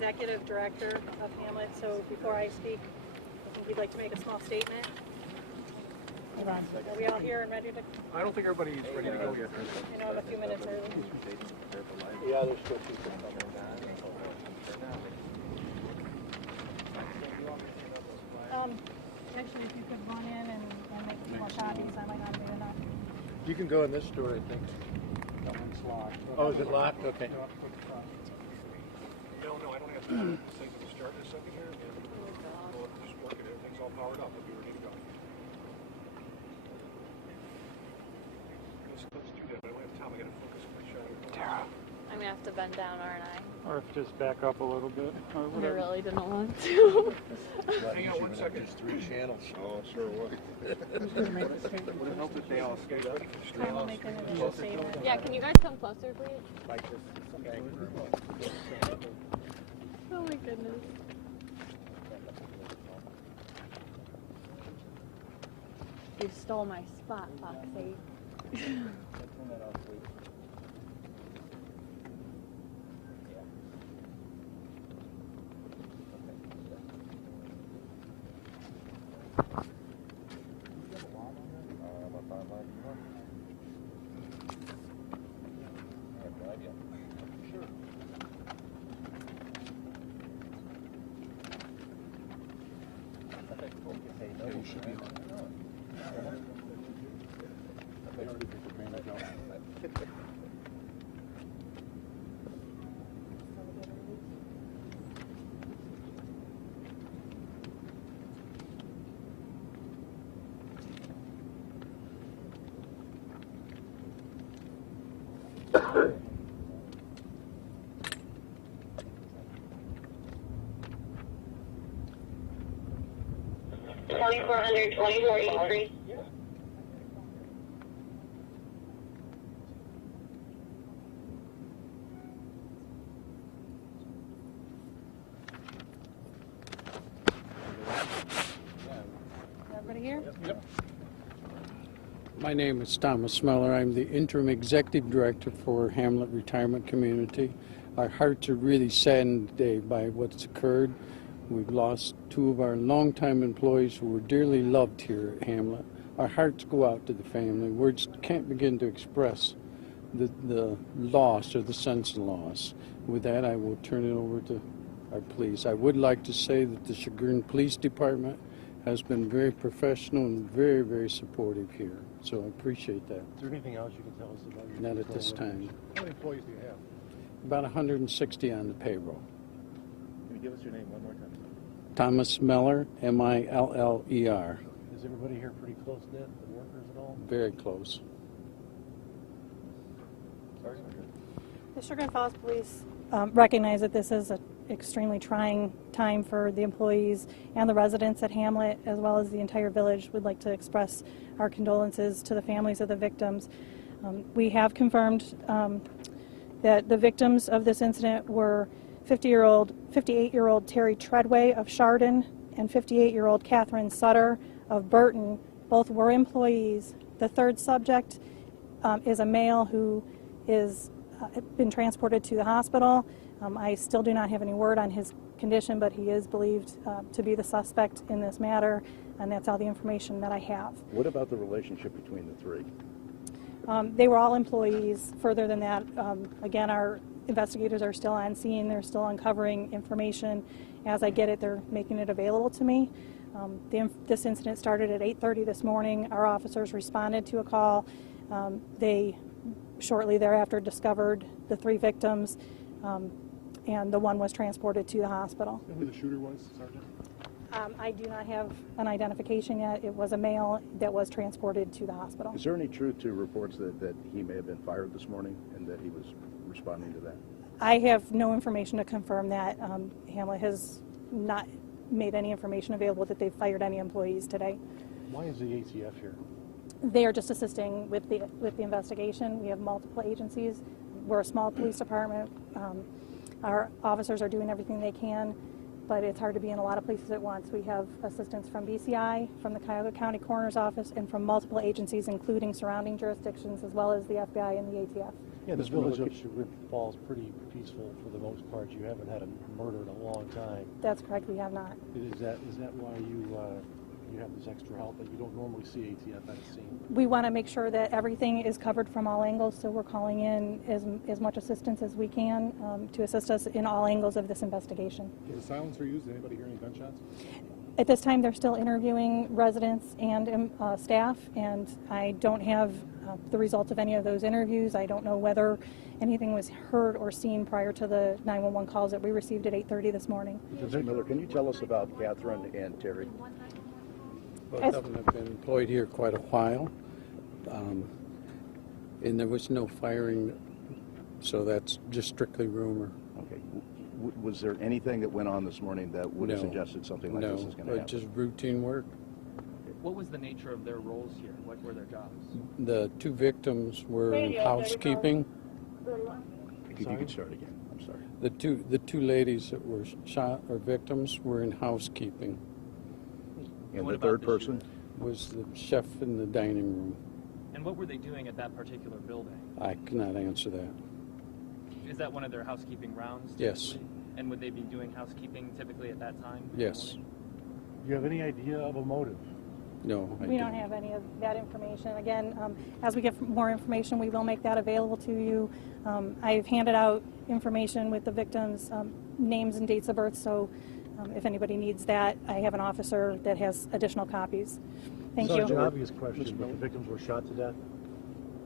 Executive Director of Hamlet, so before I speak, I think he'd like to make a small statement. Hold on. Are we all here and ready to? I don't think everybody's ready to go yet. I know I'm a few minutes early. Yeah, there's still people coming. Actually, if you could run in and make some more copies, I might not be enough. You can go in this door, I think. That one's locked. Oh, is it locked? Okay. No, I don't have to say to start in a second here. We'll just work it. Everything's all powered up. We'll be ready to go. Let's do that, but I don't have time. I gotta focus on my shot. Tara. I'm gonna have to bend down, aren't I? Or if just back up a little bit. Or I whatever. really didn't want to. Hang on 1 second. There's 3 channels. Oh, sure would. Would it help if they all escaped? I will make an initial statement. Yeah, can you guys come closer, please? Oh my goodness. You stole my spot, Foxy. $2,424.83. Everybody here? Yep. My name is Thomas Smeller. I'm the Interim Executive Director for Hamlet Retirement Community. Our hearts are really saddened today by what's occurred. We've lost 2 of our longtime employees who were dearly loved here at Hamlet. Our hearts go out to the family. Words can't begin to express the loss or the sense of loss. With that, I will turn it over to our police. I would like to say that the Chagrin Police Department has been very professional and very, very supportive here. So I appreciate that. Is there anything else you can tell us about your Not at this time. How many employees do you have? About 160 on the payroll. Can you give us your name one more time? Thomas Meller, M-I-L-L-E-R. Is everybody here pretty close knit, the workers at all? Very close. The Chagrin Falls Police recognize that this is an extremely trying time for the employees and the residents at Hamlet, as well as the entire village. Would like to express our condolences to the families of the victims. We have confirmed that the victims of this incident were 58-year-old Terry Treadway of Chardon and 58-year-old Catherine Sutter of Burton. Both were employees. The third subject is a male who is been transported to the hospital. I still do not have any word on his condition, but he is believed to be the suspect in this matter, and that's all the information that I have. What about the relationship between the 3? They were all employees. Further than that, again, our investigators are still on scene. They're still uncovering information. As I get it, they're making it available to me. This incident started at 8:30 this morning. Our officers responded to a call. They shortly thereafter discovered the 3 victims, and the one was transported to the hospital. And who the shooter was, Sergeant? I do not have an identification yet. It was a male that was transported to the hospital. Is there any truth to reports that he may have been fired this morning and that he was responding to that? I have no information to confirm that. Hamlet has not made any information available that they've fired any employees today. Why is the ATF here? They are just assisting with the investigation. We have multiple agencies. We're a small police department. Our officers are doing everything they can, but it's hard to be in a lot of places at once. We have assistance from BCI, from the Cuyahoga County Coroner's Office, and from multiple agencies, including surrounding jurisdictions, as well as the FBI and the ATF. Yeah, the Mr. village Miller, of Chagrin Falls pretty peaceful for the most part. You haven't had a murder in a long time. That's correct, we have not. Is that why you have this extra help that you don't normally see ATF at a scene? We want to make sure that everything is covered from all angles, so we're calling in as much assistance as we can to assist us in all angles of this investigation. Was a silencer used? Did anybody hear any gunshots? At this time, they're still interviewing residents and staff, and I don't have the results of any of those interviews. I don't know whether anything was heard or seen prior to the 911 calls that we received at 8:30 this morning. Mr. Miller, can you tell us about Catherine and Terry? Both of them have been employed here quite a while, and there was no firing, so that's just strictly rumor. Okay. Was there anything that went on this morning that would have No. suggested something like No, this is going to but happen? just routine work. What was the nature of their roles here? What were their jobs? The two victims were in housekeeping. If you could start again, I'm sorry. The two ladies that were shot or victims were in housekeeping. And What the about third the person? Was the chef in the dining room. And what were they doing at that particular building? I cannot answer that. Is that one of their housekeeping rounds? Yes. Typically? And would they be doing housekeeping typically at that time? in the Yes. morning? Do you have any idea of a motive? No, I We don't have any of that information. Again, as we get more information, we will make that available to you. I've handed out information with the victims' names and dates of birth, so if anybody needs that, I have an officer that has additional copies. Thank Such you. an obvious question, but the victims were shot to death?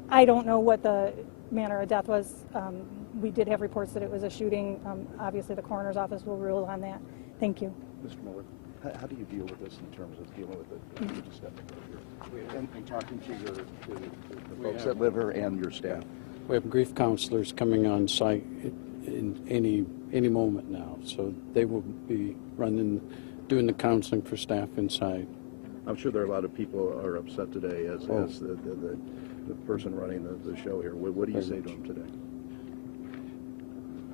I don't know what the manner of death was. We did have reports that it was a shooting. Obviously, the coroner's office will rule on that. Thank you. Mr. Miller, how do you deal with this in terms of dealing with it? You just stepped here. And talking to the folks that live here and your staff. We have grief counselors coming on site in any moment now, so they will be doing the counseling for staff inside. I'm sure there are a lot of people who are upset today as the person running the show here. What do you say to them today?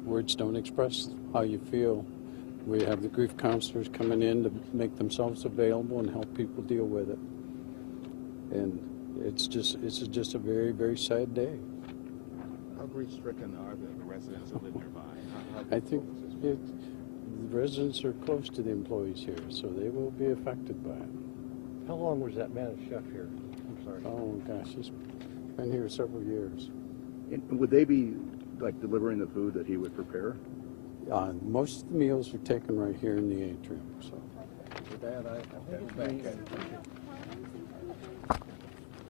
Words don't express how you feel. We have the grief counselors coming in to make themselves available and help people deal with it. And it's just a very, very sad day. How grief-stricken are the residents that live nearby? I think the residents are close to the employees here, so they will be affected by it. How long was that man a chef here? I'm sorry. Oh gosh, he's been here several years. And would they be like delivering the food that he would prepare? Most of the meals are taken right here in the atrium. So. With that, I think it's back at